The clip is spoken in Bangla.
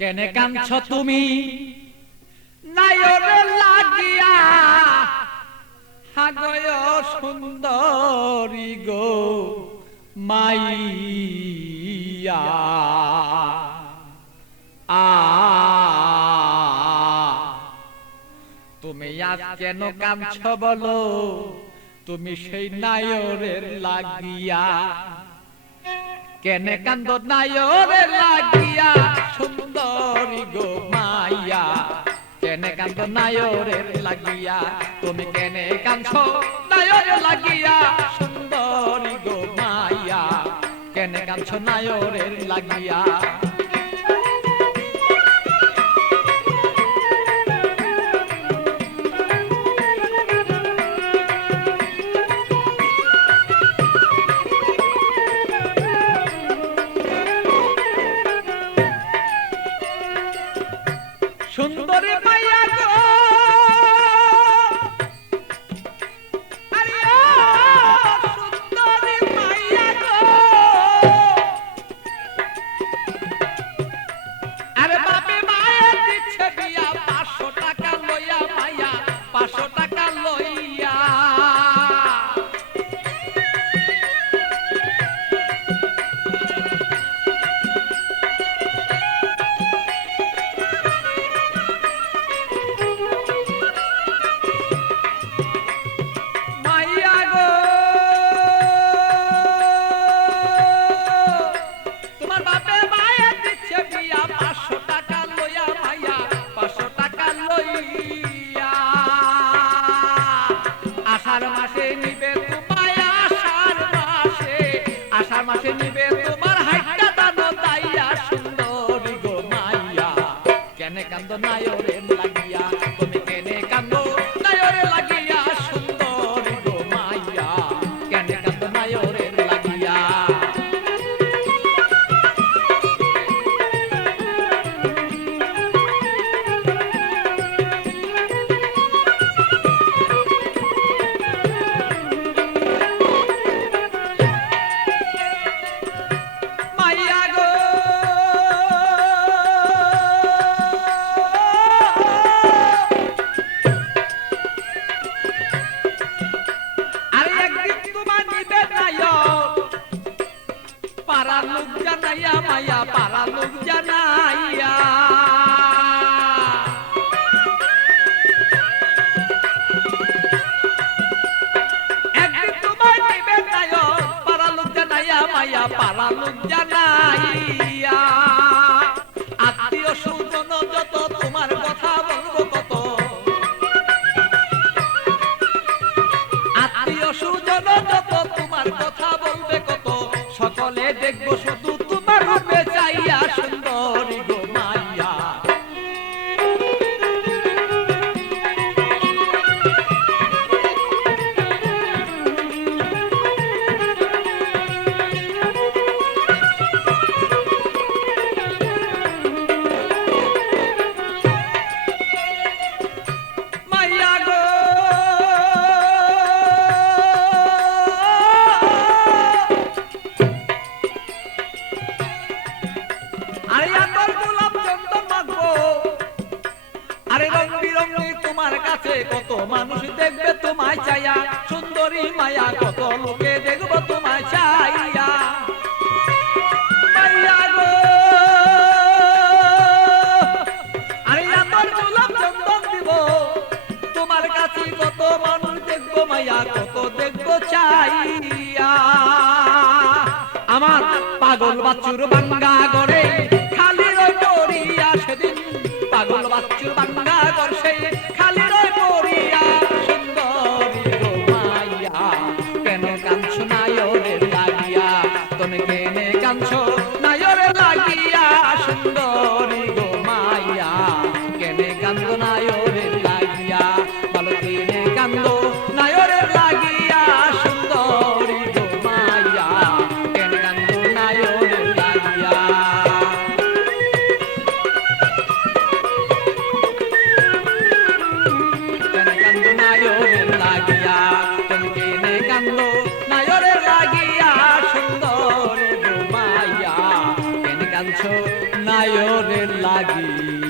কেনে কাঁদছ তুমি নায়রে লাগিয়া হাগয় সুন্দরী গো মাইয়া তুমি আজ কেন কাঁদছ বলো তুমি সেই নায়রের লাগিয়া কেনে কান্দ নায়রে লাগিয়া সুন্দরী গো মাইয়া কেনে কান্দ নায়রে লাগিয়া তুমি কেনে কাঁদছ নায়রে লাগিয়া সুন্দরী গো মাইয়া কেনে কাঁদছ নায়রে লাগিয়া সুন্দরী মাইয়া গো আরে সুন্দরী মাইয়া গো আরে বাপে মায়া দিচ্ছে বিয়া 500 টাকা লইয়া মাইয়া 500 টাকা লইয়া আষাঢ় মাসে নিবে তোমার হাইটা দানো তাইয়া সুন্দরী গো মাইয়া কেনে কান্দ নায়রে লাগিয়া তুমি কেনে কান্দ নায়রে লাগিয়া সুন্দরী গো মাইয়া কেনে কান্দ নায়রে লাগিয়া পারা লোক জানাইয়া মাইয়া পারা লোক জানাইয়া একদিন তোমার নিবে নাইও পারা লোক জানাইয়া মাইয়া পারা লোক জানাইয়া আত্মীয় স্বজন যত তোমার কথা বলবো কত আত্মীয় স্বজন যত তোমার কথা বলবে কত সকলে দেখবো শুধু তোমার রূপে চাইয়া সুন্দরী গো মাইয়া মাইয়া গো তোমার কাছে কত মানুষ দেখবে তোমায় চাইয়া সুন্দরী মায়া কত লোকে দেখবো তোমায় চাইয়া মাইয়া গো আরে আমার গোলাপ চন্দন দিব তোমার কাছে কত মানুষ দেখবো মাইয়া কত দেখবো চাইয়া আমার পাগল বাচ্চুর বাঙ্গা গড়ে খালি রই পড়িয়া সেদিন পাগল বাচ্চুর বাঙ্গা গড় সেই খালি রই পড়িয়া সুন্দরী গো মাইয়া কেন কাঁদছ নায়রে লাগিয়া তুমি কেনে কাঁদছ নায়রে লাগিয়া সুন্দরী গো মাইয়া কেনে কান্দ নায়রে লাগিয়া বলো কেনে কান্দ নায়রে লাগিয়া সুন্দরী গো মাইয়া কেনে কান্দ নায়রে লাগিয়া নায়রে আদরের লাগি